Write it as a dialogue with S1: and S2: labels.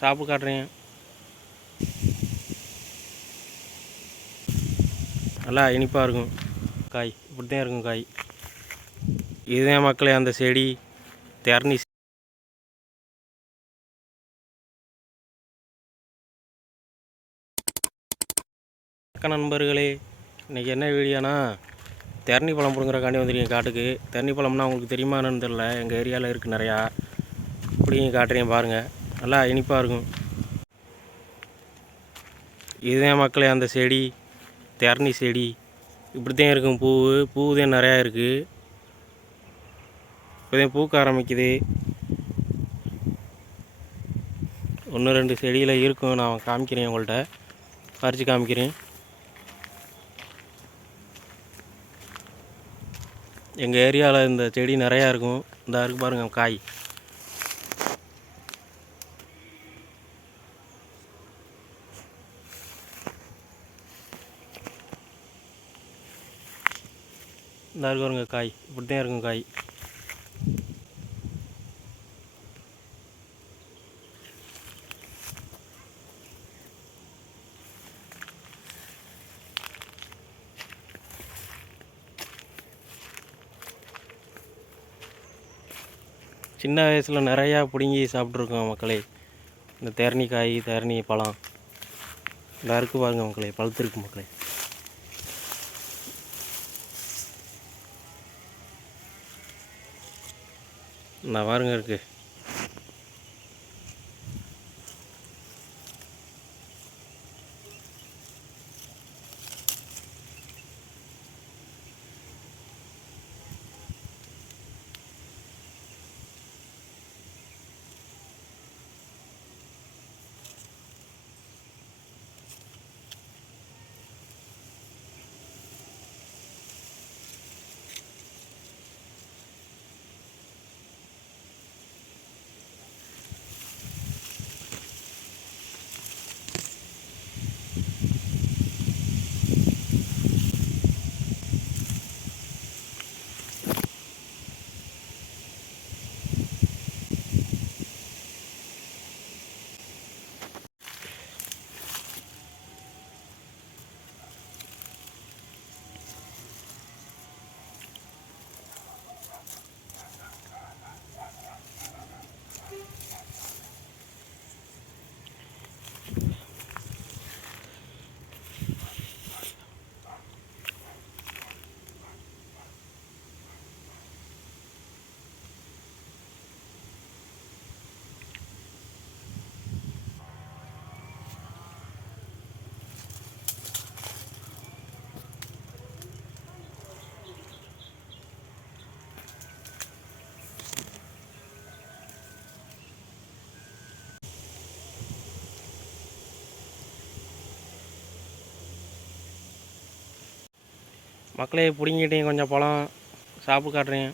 S1: சாப்பிட்டு காட்டுறேன். நல்லா இனிப்பாக இருக்கும். காய் இப்படி தான் இருக்கும் காய். இதுதான் மக்களே அந்த செடி தெரனி வணக்கம் நண்பர்களே இன்றைக்கி என்ன வீடியோனா தெரணி பழம் பிடுங்குறக்காண்டி வந்துருக்கீங்க காட்டுக்கு. தெரணி பழம்னா உங்களுக்கு தெரியுமா தெரில எங்கள் ஏரியாவில் இருக்குது நிறையா. பிடிங்கி காட்டுறீங்க பாருங்கள் நல்லா இனிப்பாக இருக்கும். இதுதான் மக்களே அந்த செடி தெரணி செடி. இப்படி தான் இருக்கும் பூ. பூ தான் நிறையா இருக்குது இப்போதான் பூக்க ஆரம்பிக்குது. ஒன்று ரெண்டு செடியில் இருக்கும். நான் காமிக்கிறேன் உங்கள்கிட்ட பறித்து காமிக்கிறேன். எங்கள் ஏரியாவில் இந்த செடி நிறையா இருக்கும். இந்த இருக்கு பாருங்கள் காய். இந்த இருக்குங்க பாருங்க காய் இப்படி தான் இருக்கும் காய். சின்ன வயசில் நிறையா பிடுங்கி சாப்பிட்ருக்கோம் மக்களே. இந்த தேரணி காய் தேரணி பழம். இந்த இருக்கு பாருங்கள் மக்களே பழுத்திருக்கு மக்களே. இந்த பாருங்க இருக்கு. மக்களே பிடுங்கிட்டேன் கொஞ்சம் பழம். சாப்பிட்டு காட்டுறேன்